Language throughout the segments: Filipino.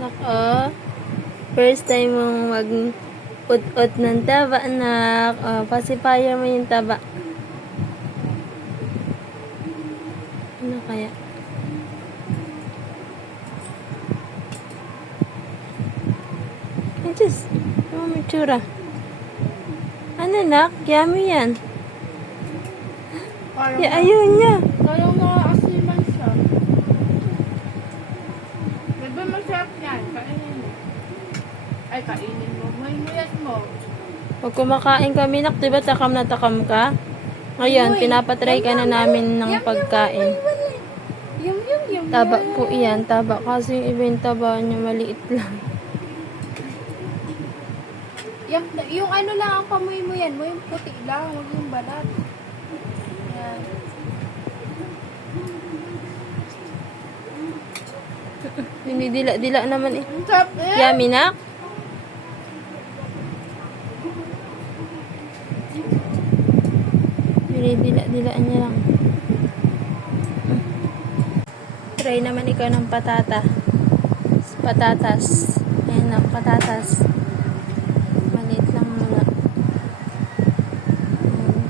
Nako, first time mong mag-ut-ut ng taba, anak. Pacifier mo yung taba. Ano kaya? Ay, Diyos. Ano may tsura? Ano, nak? Yummy yan. Ayaw niya. Parang nakakasiman siya. Diba masarap yan? Kainin mo. Ay, kainin mo. May muyat mo. Pag kumakain kami, nak, diba takam na takam ka? Ngayon, pinapatry ka na namin ng pagkain. Yum. Taba po iyan, taba. Kasi yung iba yung taba niya, maliit lang. Yung ano lang ang pamuy mo yan. Mo yung puti lang. Huwag yung balat. Yan. Hindi dila naman eh. Ang sarap eh. Yummy, nak? Dinidila-dilaan niya lang. Try naman ikaw ng patatas. Ayan na, patatas. Maliit lang muna.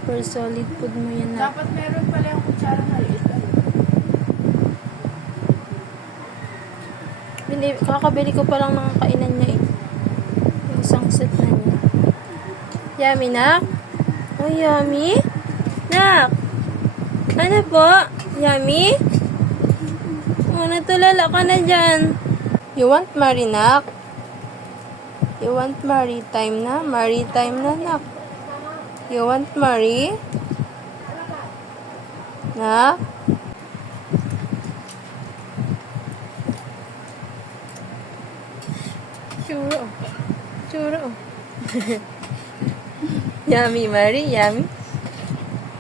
For solid food mo yan na. Dapat meron pala yung kutsara maliit. Kakabili ko pa lang ng kainan niya eh. Yung isang set na niya. Yummy, nak? Oh, yummy? Nak? Ano po? Yummy? Oh, natulala ka na dyan. You want marinak? You want maritime na? Maritime na, nak. You want Mari? Nak? Churo. Churo. Yummy, Mari? Yummy?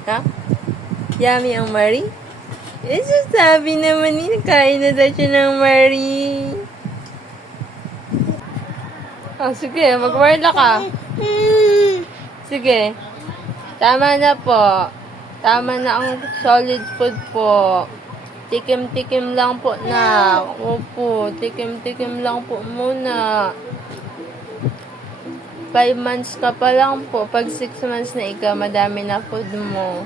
Ha? Yummy ang Mari? Sabi naman niya, kain na daw siya ng Mari. Oh, sige, mag-warla ka. Sige. Tama na po. Tama na ang solid food po. Tikim-tikim lang po na. Opo, tikim-tikim lang po muna. 5 months ka pa lang po. Pag 6 months na ikaw, madami na food mo.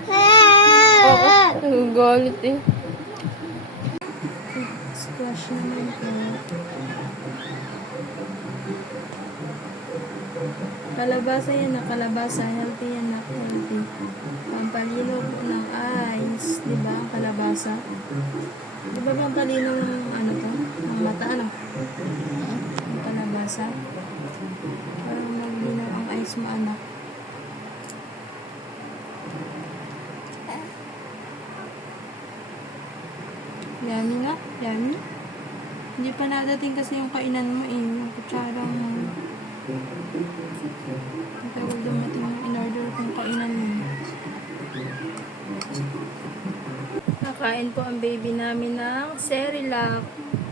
Oo, galit eh. Squash naman po. Kalabasa yan na, kalabasa. Healthy yan na, healthy. Pampalino po ng eyes. Diba, ang kalabasa? Diba pampalino ng ano to? Ng mata, ano? Ang kalabasa. Parang maglinaw ang eyes mo, anak. Yummy na? Yummy? Hindi pa nadating kasi yung kainan mo eh. Yung kutsarang ang tagal dumating yung in-order kong kainan mo. Nakain po ang baby namin ng Cerelac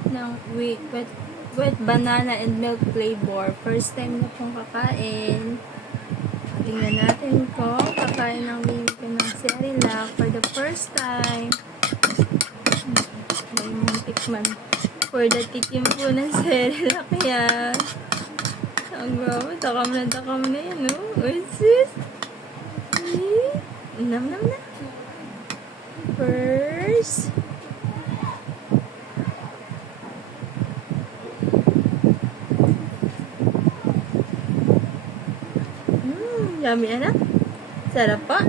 ng wet banana and milk flavor. First time na pong kakain. Tingnan natin po. Kakain ng baby ko ng Cerelac for the first time. May mong tikman. For the tikim po ng Cerelac yan. Ang grabe. Takam na yan, no? What's this? Nam na. First. Yummy, anak. Sarap pa.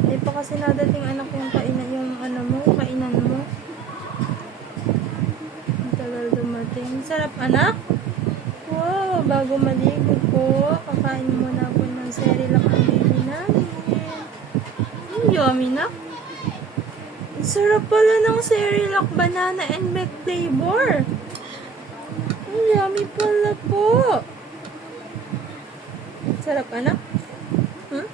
Hindi pa kasi nadating anak yung kainan, yung ano mo, kainan mo. Ang tagal dumating. Sarap, anak. Wow, bago maligo po, kakain muna po ng Cerelac ang baby namin. Yummy na. Ang sarap pala ng Cerelac banana and milk flavor. Yummy pala po. Sarap, anak. Hmm?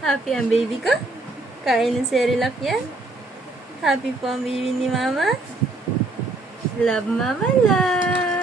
Happy ang baby ko? Kain ng Cerelac yan? Happy po ang baby ni mama? Love, mama, love!